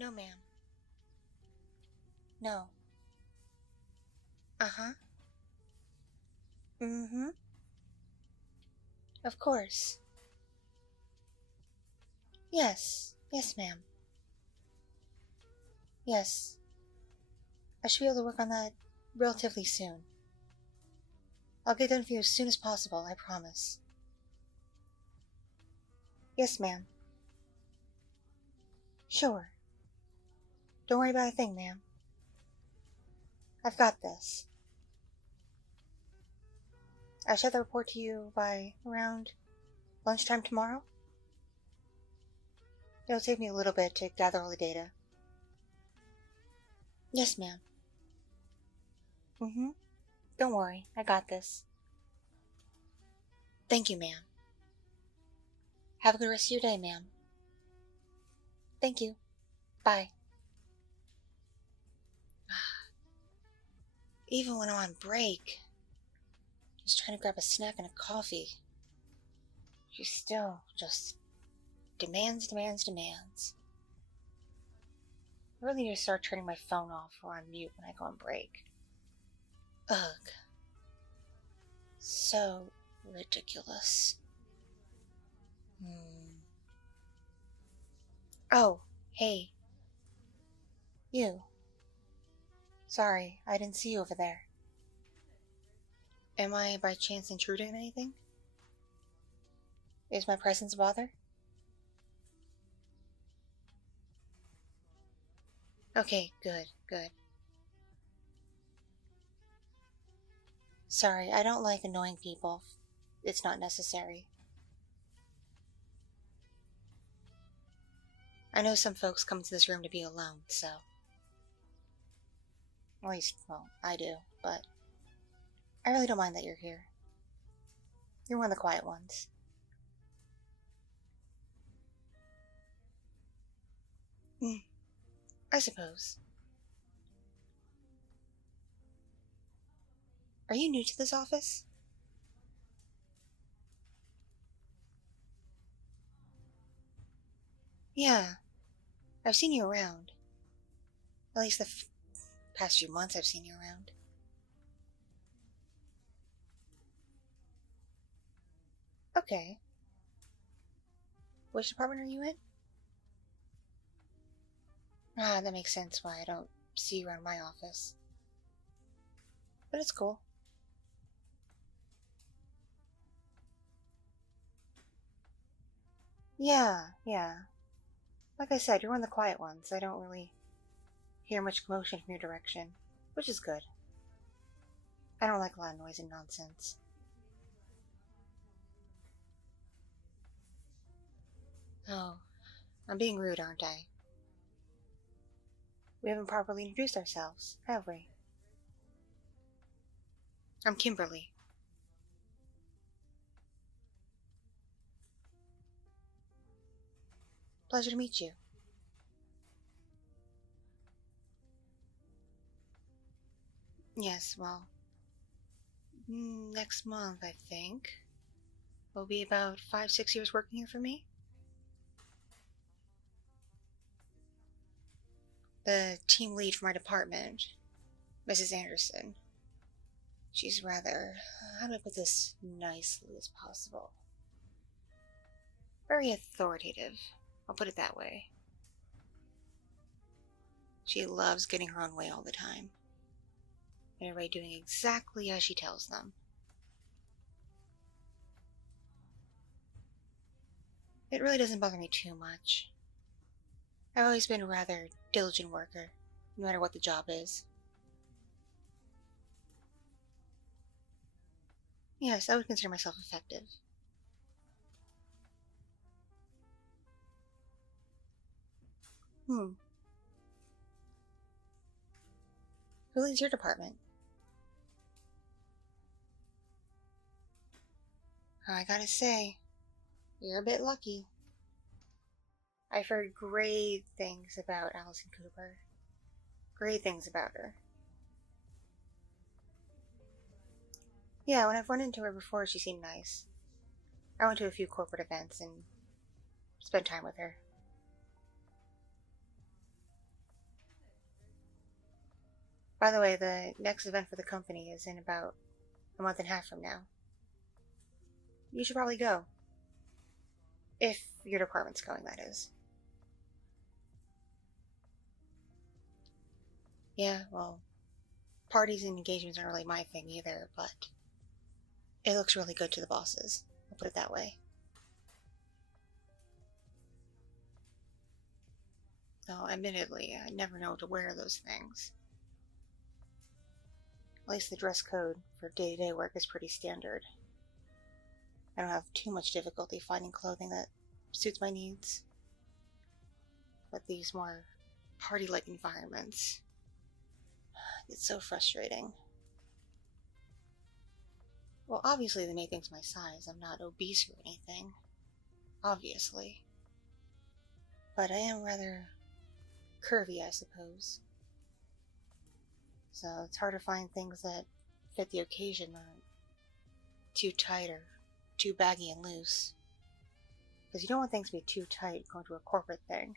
No, ma'am. No. Uh-huh. Mm-hmm. Of course. Yes. Yes, ma'am. Yes. I should be able to work on that relatively soon. I'll get done for you as soon as possible, I promise. Yes, ma'am. Sure. Don't worry about a thing, ma'am. I've got this. I should have the report to you by around lunchtime tomorrow. It'll take me a little bit to gather all the data. Yes, ma'am. Mm-hmm. Don't worry, I got this. Thank you, ma'am. Have a good rest of your day, ma'am. Thank you. Bye. Even when I'm on break, just trying to grab a snack and a coffee, she still just demands. I really need to start turning my phone off or on mute when I go on break. Ugh. So ridiculous. Oh, hey. You. Sorry, I didn't see you over there. Am I by chance intruding on anything? Is my presence a bother? Okay, good. Sorry, I don't like annoying people. It's not necessary. I know some folks come to this room to be alone, so... At least, well, I do, but... I really don't mind that you're here. You're one of the quiet ones. I suppose. Are you new to this office? Yeah, I've seen you around. At least the past few months I've seen you around. Okay. Which department are you in? Ah, that makes sense why I don't see you around my office. But it's cool. Yeah. Like I said, you're one of the quiet ones. I don't really hear much commotion from your direction, which is good. I don't like a lot of noise and nonsense. Oh, I'm being rude, aren't I? We haven't properly introduced ourselves, have we? I'm Kimberly. Pleasure to meet you. Yes, well, next month, I think, will be about 5-6 years working here for me. The team lead for my department, Mrs. Anderson. She's rather, how do I put this nicely as possible? Very authoritative, I'll put it that way. She loves getting her own way all the time, and everybody doing exactly as she tells them. It really doesn't bother me too much. I've always been a rather diligent worker, no matter what the job is. Yes, I would consider myself effective. Who leads your department? I gotta say, you're a bit lucky. I've heard great things about Allison Cooper. Great things about her. Yeah, when I've run into her before, she seemed nice. I went to a few corporate events and spent time with her. By the way, the next event for the company is in about a month and a half from now. You should probably go. If your department's going, that is. Yeah, well, parties and engagements aren't really my thing either, but it looks really good to the bosses. I'll put it that way. Though, admittedly, I never know to wear those things. At least the dress code for day-to-day work is pretty standard. I don't have too much difficulty finding clothing that suits my needs. But these more party-like environments, it's so frustrating. Well, obviously they made things my size. I'm not obese or anything. Obviously. But I am rather curvy, I suppose. So it's hard to find things that fit the occasion, aren't too tight or too baggy and loose. Because you don't want things to be too tight going to a corporate thing.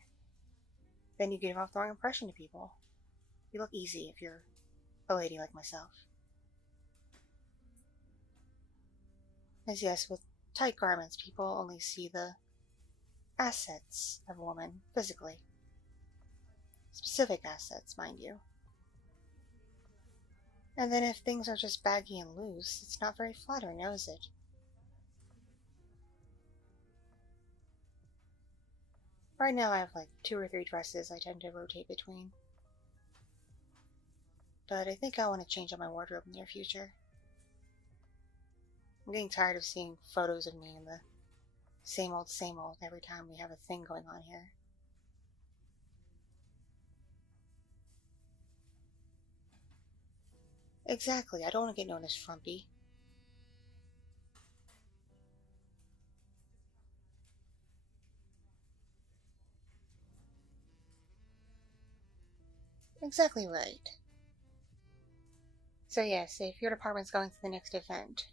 Then you give off the wrong impression to people. You look easy if you're a lady like myself. As yes, with tight garments, people only see the assets of a woman physically. Specific assets, mind you. And then if things are just baggy and loose, it's not very flattering, now is it? Right now I have like 2 or 3 dresses I tend to rotate between. But I think I want to change up my wardrobe in the near future. I'm getting tired of seeing photos of me in the same old every time we have a thing going on here. Exactly, I don't want to get known as frumpy. Exactly right. So yes, if your department's going to the next event,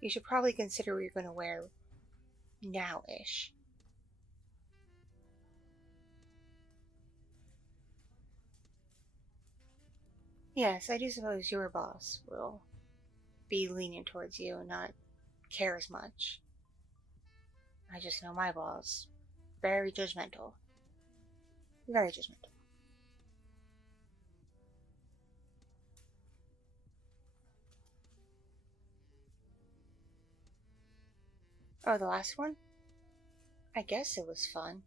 you should probably consider what you're going to wear now-ish. Yes, I do suppose your boss will be lenient towards you and not care as much. I just know my boss. Very judgmental. Very judgmental. Oh, the last one? I guess it was fun.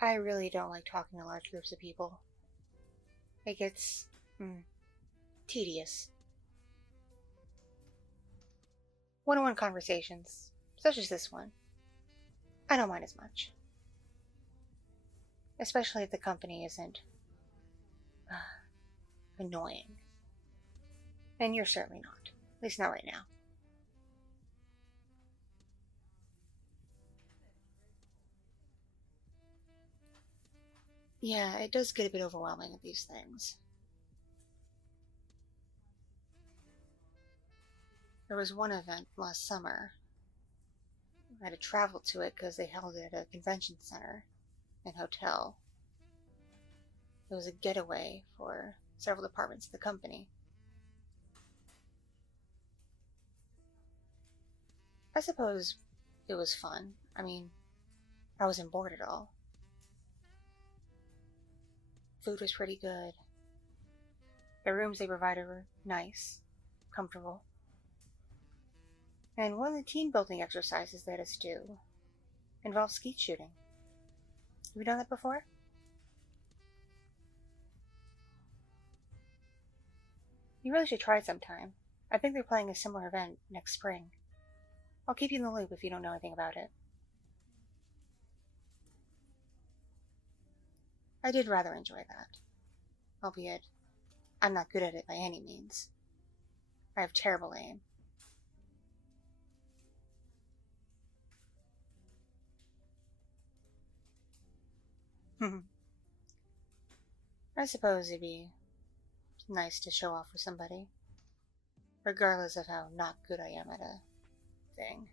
I really don't like talking to large groups of people. It gets tedious. One-on-one conversations, such as this one, I don't mind as much. Especially if the company isn't annoying. And you're certainly not. At least not right now. Yeah, it does get a bit overwhelming at these things. There was one event last summer. I had to travel to it because they held it at a convention center and hotel. It was a getaway for several departments of the company. I suppose it was fun. I mean, I wasn't bored at all. Food was pretty good. The rooms they provided were nice, comfortable. And one of the team building exercises they had us do involved skeet shooting. Have you done that before? You really should try it sometime. I think they're playing a similar event next spring. I'll keep you in the loop if you don't know anything about it. I did rather enjoy that. Albeit, I'm not good at it by any means. I have terrible aim. I suppose it'd be nice to show off for somebody, regardless of how not good I am at a thing.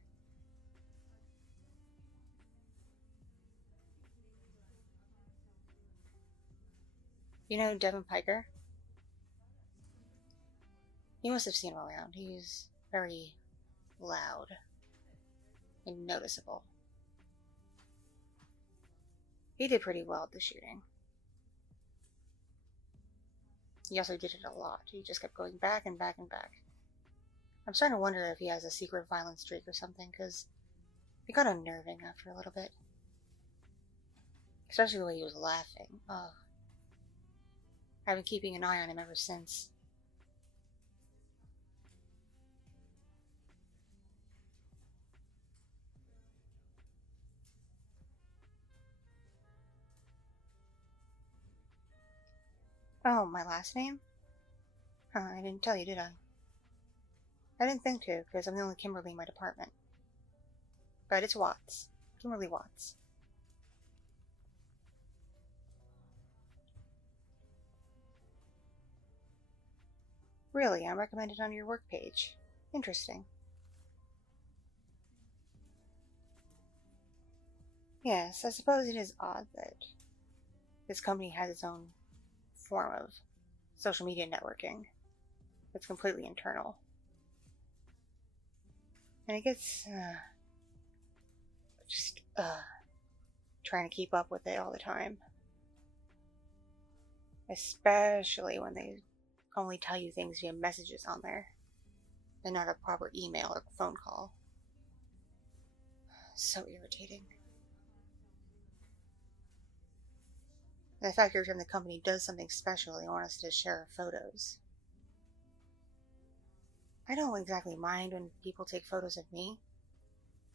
You know Devin Piker? You must have seen him around. He's very loud and noticeable. He did pretty well at the shooting. He also did it a lot. He just kept going back and back and back. I'm starting to wonder if he has a secret violent streak or something, because it got unnerving after a little bit. Especially the way he was laughing. Ugh. I've been keeping an eye on him ever since. Oh, my last name? Huh, I didn't tell you, did I? I didn't think to, because I'm the only Kimberly in my department. But it's Watts. Kimberly Watts. Really, I'm recommended on your work page. Interesting. Yes, I suppose it is odd that this company has its own form of social media networking that's completely internal. And it gets, just, trying to keep up with it all the time. Especially when they only tell you things via messages on there, and not a proper email or phone call. So irritating. And the fact every time the company does something special, they want us to share photos. I don't exactly mind when people take photos of me.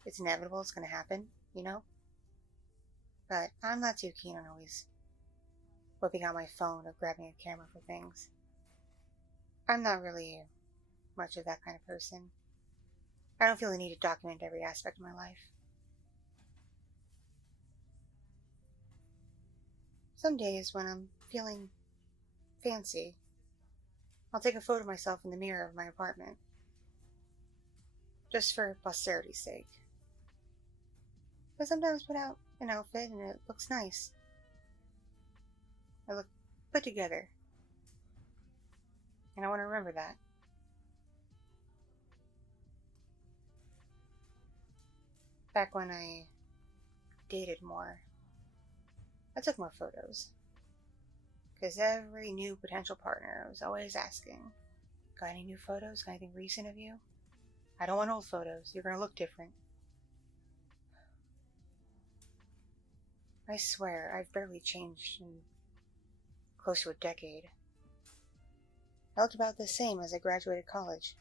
It's inevitable, it's gonna happen, you know? But I'm not too keen on always whipping out my phone or grabbing a camera for things. I'm not really much of that kind of person. I don't feel the need to document every aspect of my life. Some days when I'm feeling fancy, I'll take a photo of myself in the mirror of my apartment. Just for posterity's sake. But sometimes put out an outfit and it looks nice. I look put together. And I want to remember that. Back when I dated more, I took more photos. Because every new potential partner was always asking, got any new photos? Got anything recent of you? I don't want old photos. You're going to look different. I swear, I've barely changed in close to a decade. I looked about the same as I graduated college.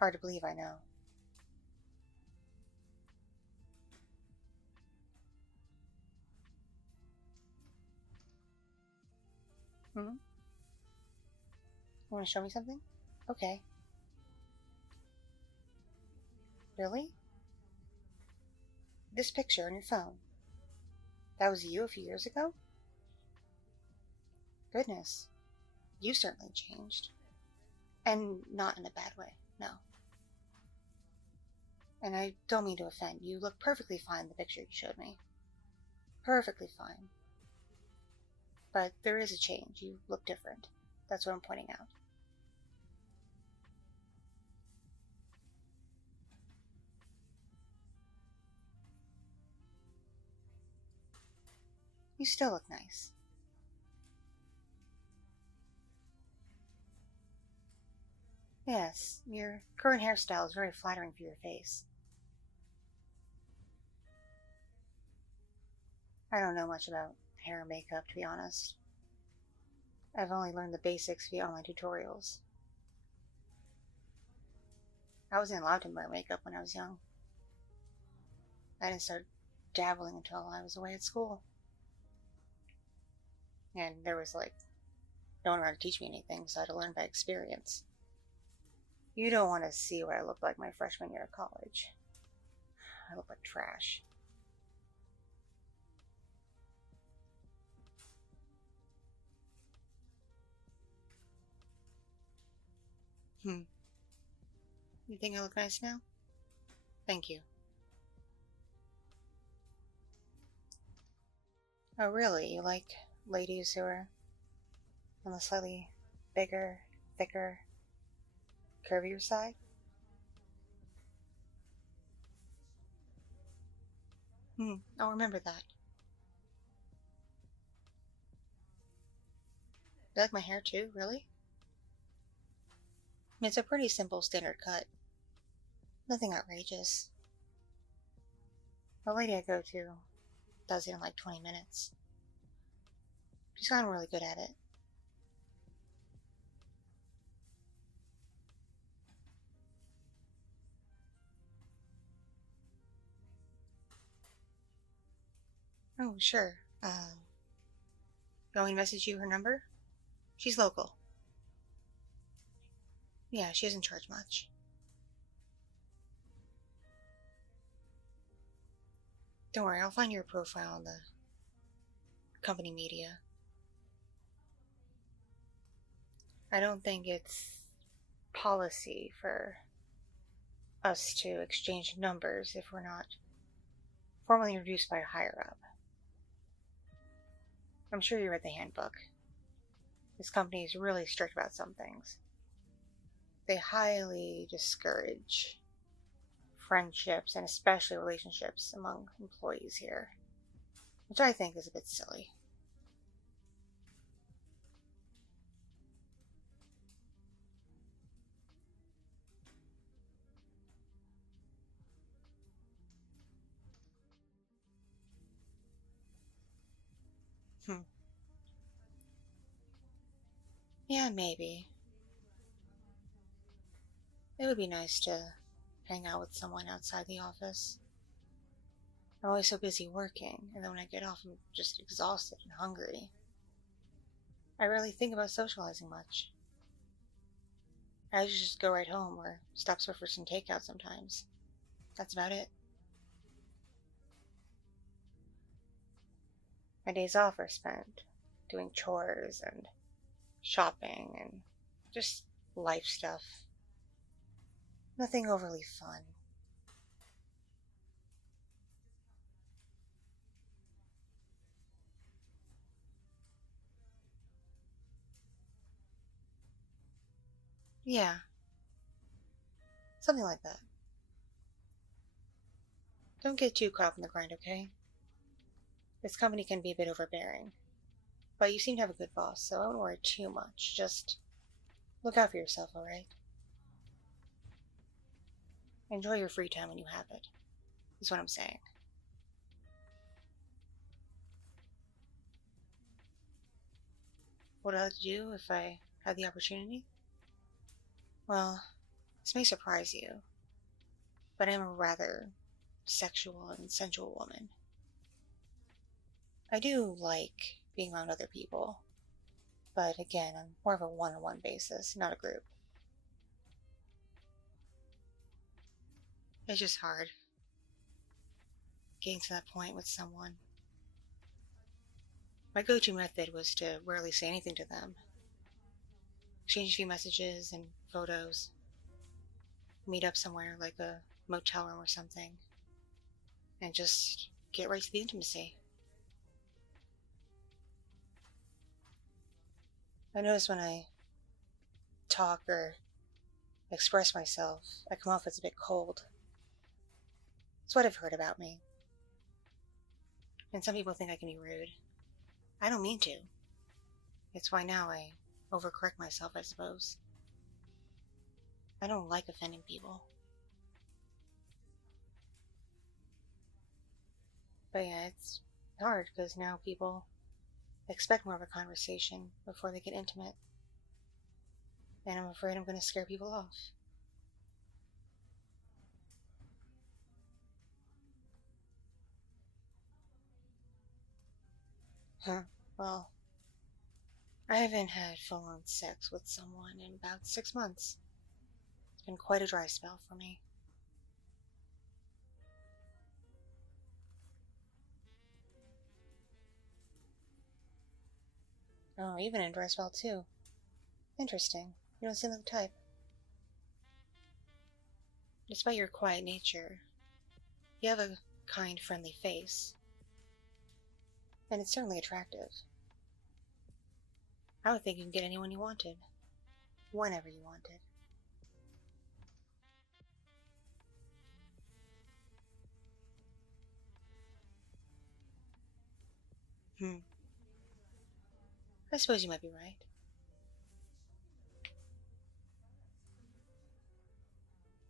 Hard to believe, I know. You want to show me something? Okay. Really? This picture on your phone. That was you a few years ago? Goodness. You certainly changed. And not in a bad way, no. And I don't mean to offend. You look perfectly fine in the picture you showed me. Perfectly fine. But there is a change. You look different. That's what I'm pointing out. You still look nice. Yes, your current hairstyle is very flattering for your face. I don't know much about hair and makeup, to be honest. I've only learned the basics via online tutorials. I wasn't allowed to wear makeup when I was young. I didn't start dabbling until I was away at school. And there was no one around to teach me anything, so I had to learn by experience. You don't want to see what I looked like my freshman year of college. I looked like trash. You think I look nice now? Thank you. Oh, really? You like ladies who are on the slightly bigger, thicker, curvier side? I'll remember that. You like my hair too, really? It's a pretty simple standard cut. Nothing outrageous. The lady I go to does it in like 20 minutes. She's gotten really good at it. Oh, sure. You want me to message you her number? She's local. Yeah, she doesn't charge much. Don't worry, I'll find your profile on the company media. I don't think it's policy for us to exchange numbers if we're not formally introduced by a higher up. I'm sure you read the handbook. This company is really strict about some things. They highly discourage friendships and especially relationships among employees here, which I think is a bit silly. Yeah, maybe. It would be nice to hang out with someone outside the office. I'm always so busy working, and then when I get off, I'm just exhausted and hungry. I rarely think about socializing much. I just go right home or stop for some takeout sometimes. That's about it. My days off are spent doing chores and shopping and just life stuff. Nothing overly fun. Yeah, something like that. Don't get too caught up in the grind, okay? This company can be a bit overbearing. But you seem to have a good boss, so I won't worry too much. Just look out for yourself, alright? Enjoy your free time when you have it, is what I'm saying. What I'd like to do if I had the opportunity? Well, this may surprise you, but I am a rather sexual and sensual woman. I do like being around other people, but again, on more of a one-on-one basis, not a group. It's just hard getting to that point with someone. My go-to method was to rarely say anything to them. Exchange a few messages and photos. Meet up somewhere like a motel room or something. And just get right to the intimacy. I notice when I talk or express myself, I come off as a bit cold. It's what I've heard about me. And some people think I can be rude. I don't mean to. It's why now I overcorrect myself, I suppose. I don't like offending people. But yeah, it's hard because now people expect more of a conversation before they get intimate. And I'm afraid I'm going to scare people off. Well, I haven't had full-on sex with someone in about 6 months. It's been quite a dry spell for me. Oh, even in dry spell too. Interesting. You don't seem like the type. Despite your quiet nature, you have a kind, friendly face. And it's certainly attractive. I would think you can get anyone you wanted. Whenever you wanted. I suppose you might be right.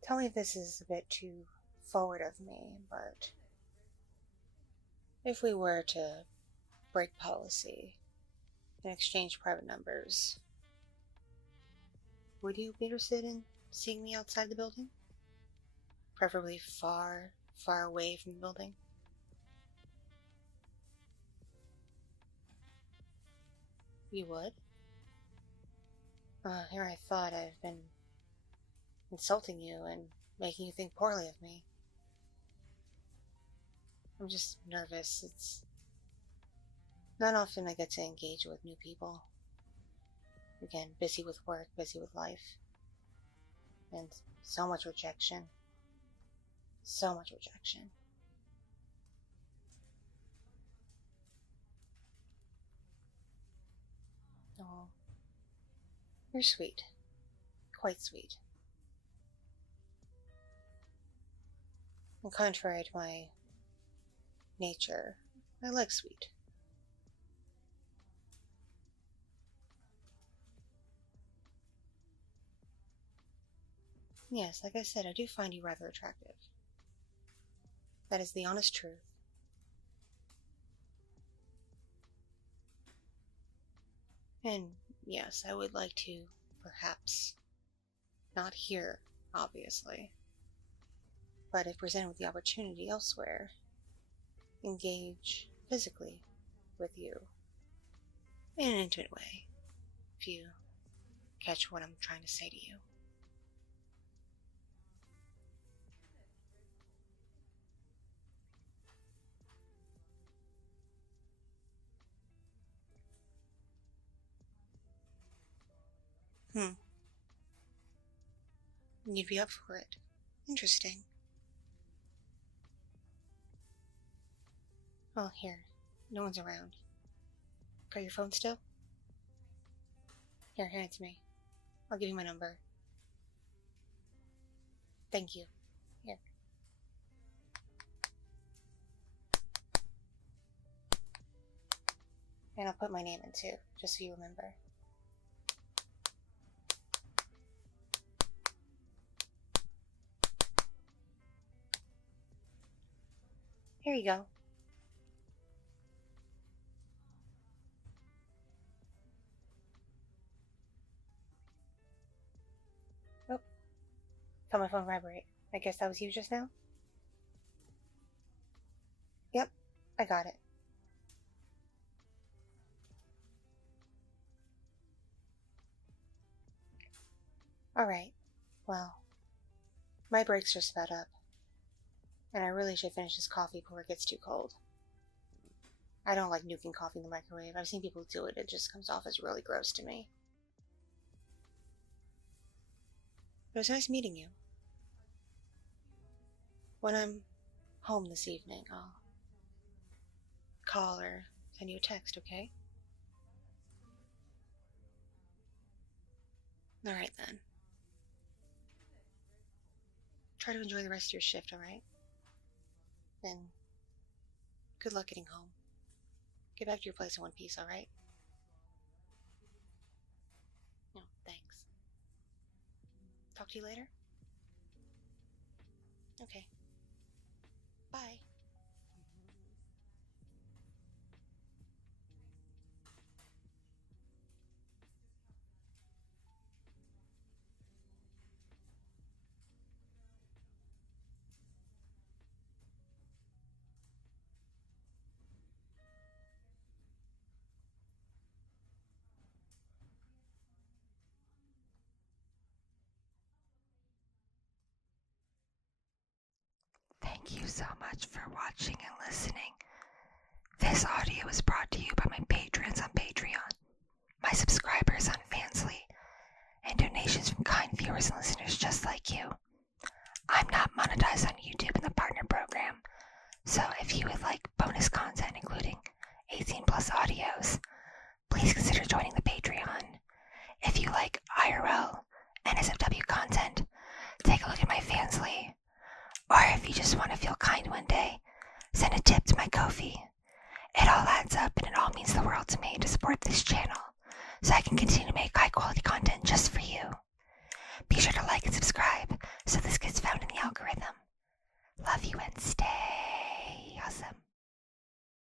Tell me if this is a bit too forward of me, but if we were to break policy and exchange private numbers, would you be interested in seeing me outside the building? Preferably far, far away from the building? You would? Here I thought I've been insulting you and making you think poorly of me. I'm just nervous. It's not often I get to engage with new people. Again, busy with work, busy with life. And so much rejection. So much rejection. Oh, you're sweet. Quite sweet. And contrary to my nature, I like sweet. Yes, like I said, I do find you rather attractive. That is the honest truth. And yes, I would like to, perhaps, not here, obviously, but if presented with the opportunity elsewhere, engage physically with you in an intimate way, if you catch what I'm trying to say to you. You'd be up for it. Interesting. Well, here. No one's around. Got your phone still? Here, hand it to me. I'll give you my number. Thank you. Here. And I'll put my name in too, just so you remember. Here you go. Oh. Felt my phone vibrate. I guess that was you just now? Yep, I got it. Alright, well, my break's just about up, and I really should finish this coffee before it gets too cold. I don't like nuking coffee in the microwave. I've seen people do it. It just comes off as really gross to me. It was nice meeting you. When I'm home this evening, I'll call or send you a text, okay? Alright then. Try to enjoy the rest of your shift, alright? And good luck getting home. Get back to your place in one piece, alright? No, thanks. Talk to you later? Okay. Bye. Thank you so much for watching and listening. This audio is brought to you by my patrons on Patreon, my subscribers on Fansly, and donations from kind viewers and listeners just like you. I'm not monetized on YouTube in the partner program, so if you would like bonus content including 18 plus audios, please consider joining the Patreon. If you like IRL and SFW content, take a look at my Fansly. Or if you just want to feel kind one day, send a tip to my Ko-fi. It It all adds up and it all means the world to me to support this channel, so I can continue to make high quality content just for you. Be sure to like and subscribe so this gets found in the algorithm. Love you and stay